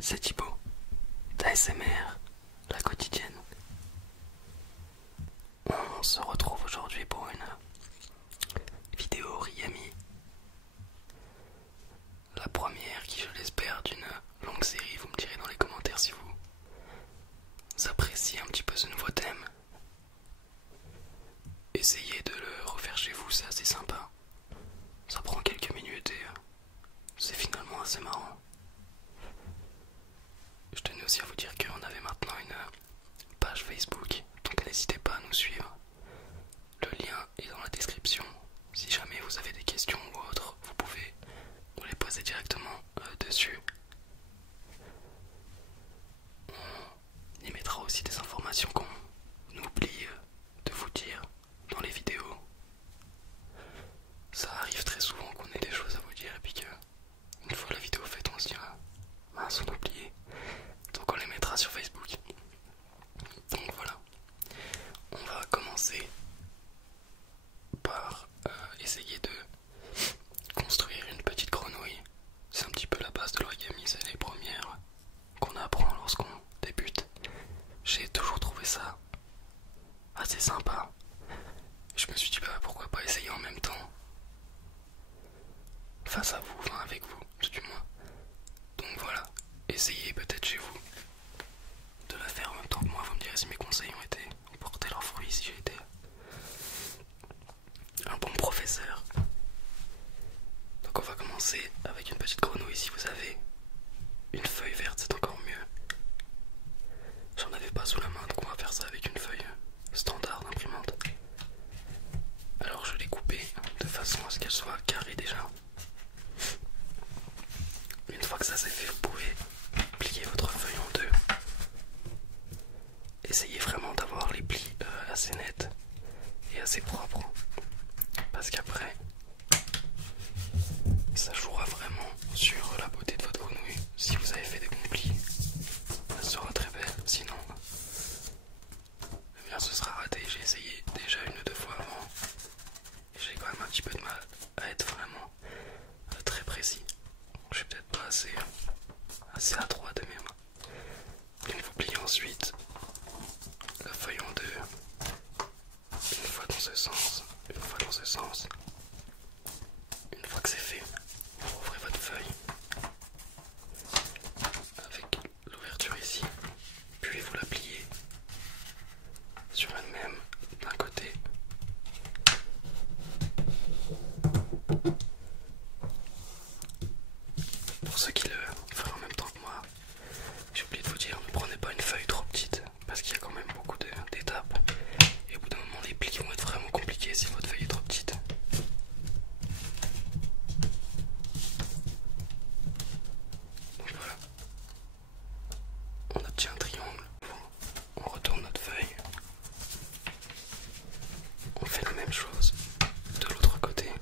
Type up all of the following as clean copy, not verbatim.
c'est Thibaut, d'ASMR, la quotidienne. On se retrouve aujourd'hui pour une vidéo origami. La première qui, je l'espère, d'une longue série. Vous me direz dans les commentaires si vous appréciez un petit peu ce nouveau thème. Essayez de le refaire chez vous, c'est assez sympa. Ça prend quelques minutes et c'est finalement assez marrant. Je tenais aussi à vous dire qu'on avait maintenant une page Facebook, donc n'hésitez pas à nous suivre. Le lien est dans la description. Si jamais vous avez des questions ou autres, vous pouvez nous les poser directement dessus. On y mettra aussi des informations qu'on oublie de vous dire dans les vidéos. Ça arrive très souvent qu'on ait des choses à vous dire et puis que une fois la vidéo faite on se dira mince, on a oublié. Donc on les mettra sur Facebook. Donc voilà. On va commencer par essayer de construire une petite grenouille. C'est un petit peu la base de l'origami, c'est les premières qu'on apprend lorsqu'on débute. J'ai toujours trouvé ça assez sympa. Je me suis dit bah pourquoi pas essayer en même temps. Face à vous, enfin avec vous, tout du moins. Donc voilà, essayez peut-être chez vous de la faire en même temps que moi. Vous me direz si mes conseils ont porté leurs fruits, si j'ai été un bon professeur. Donc on va commencer avec une petite grenouille. Si vous avez une feuille verte, c'est encore mieux. J'en avais pas sous la main, donc on va faire ça avec une feuille standard d'imprimante. Alors je l'ai coupée de façon à ce qu'elle soit carrée déjà. Une fois que ça c'est fait, vous pouvez plier votre feuille en deux. Essayez vraiment d'avoir les plis assez nets et assez propres, parce qu'après ça jouera vraiment sur la beauté de votre grenouille. Si vous avez fait des bons plis, elle sera très belle, sinon eh bien ce sera raté. J'ai essayé déjà une ou deux fois avant et j'ai quand même un petit peu de mal à être vraiment très précis. Je suis peut-être pas assez adroit de mes mains. Donc vous pliez ensuite la feuille en deux, une fois dans ce sens, une fois dans ce sens. Une fois que c'est fait, vous ouvrez votre feuille avec l'ouverture ici, puis vous la pliez sur elle-même d'un côté. Pour ceux qui le feraient en même temps que moi, j'ai oublié de vous dire, ne prenez pas une feuille trop petite parce qu'il y a quand même beaucoup d'étapes et au bout d'un moment les plis vont être vraiment compliqués si votre feuille est trop petite. Donc voilà, on obtient un triangle, on retourne notre feuille, on fait la même chose de l'autre côté.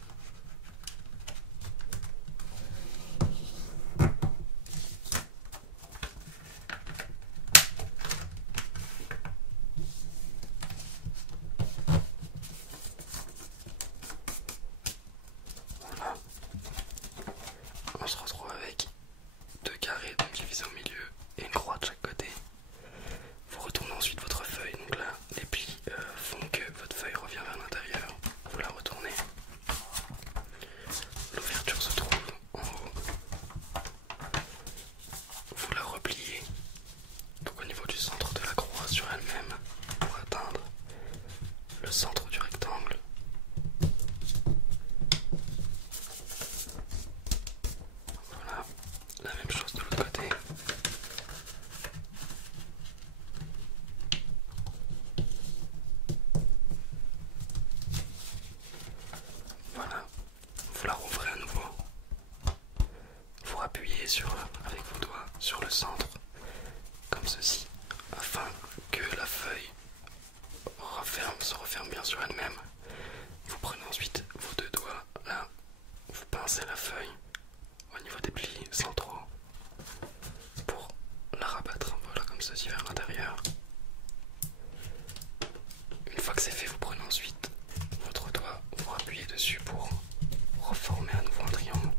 Voilà, on se retrouve avec deux carrés donc divisés au milieu et une croix de chaque côté. Vous retournez ensuite votre feuille, donc là les plis font que votre feuille revient vers l'intérieur. Vous la retournez, l'ouverture se trouve en haut, vous la repliez donc au niveau du centre de la croix sur elle-même pour atteindre le centre du rectangle. Voilà, la même chose de l'autre côté. Voilà, vous la rouvrez à nouveau. Vous appuyez avec vos doigts sur le centre, comme ceci, afin que la feuille se referme bien sur elle-même. Vous prenez ensuite vos deux doigts, là, vous pincez la feuille au niveau des plis sans trop, pour la rabattre, voilà, comme ceci vers l'intérieur. Une fois que c'est fait, vous prenez ensuite votre doigt, vous appuyez dessus pour reformer à nouveau un triangle.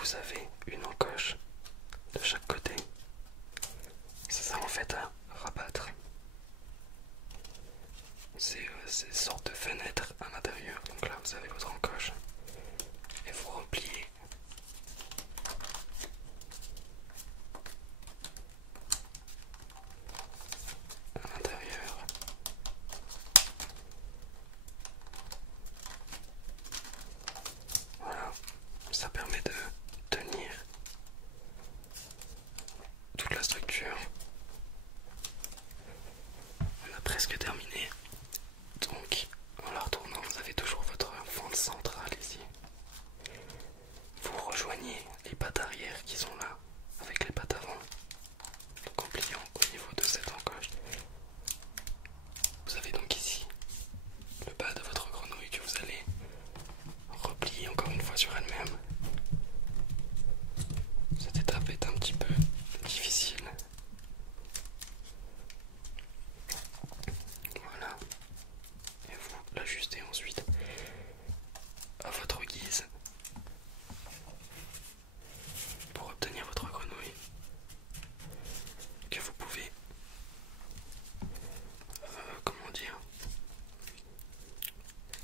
vous avez une encoche de chaque côté. Ça sert en fait à rabattre ces sortes de fenêtres à l'intérieur. Donc là vous avez votre encoche et vous repliez à l'intérieur. Voilà, ça permet de tenir toute la structure. On a presque terminé. Donc, en la retournant, vous avez toujours votre fente centrale ici. Vous rejoignez les pattes arrière qui sont là, avec les pattes avant. Donc en pliant au niveau de cette encoche. Vous avez donc ici le bas de votre grenouille que vous allez replier encore une fois sur elle-même. Cette étape est un petit peu difficile. Voilà. Et vous l'ajustez ensuite à votre guise pour obtenir votre grenouille que vous pouvez, comment dire,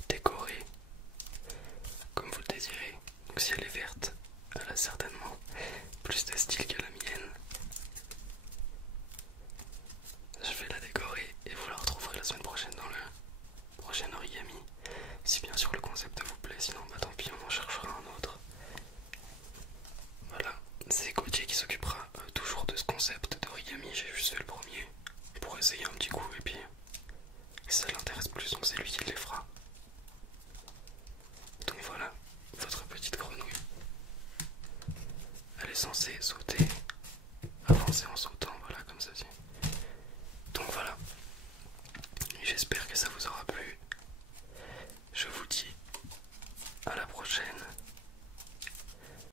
décorer comme vous le désirez. Donc si elle est verte, elle a certainement plus de style que la mienne. Je vais la décorer et vous la retrouverez la semaine prochaine dans le prochain origami. Si bien sûr le concept vous plaît, sinon bah tant pis, on en cherchera un autre. Voilà, c'est Gauthier qui s'occupera toujours de ce concept d'origami. J'ai juste fait le premier pour essayer un petit coup et puis si ça l'intéresse plus, donc c'est lui qui les fera. Donc voilà, votre petite grenouille. Elle est censée sauter, avancer en sautant, voilà, comme ceci. Donc voilà, j'espère que ça vous aura plu.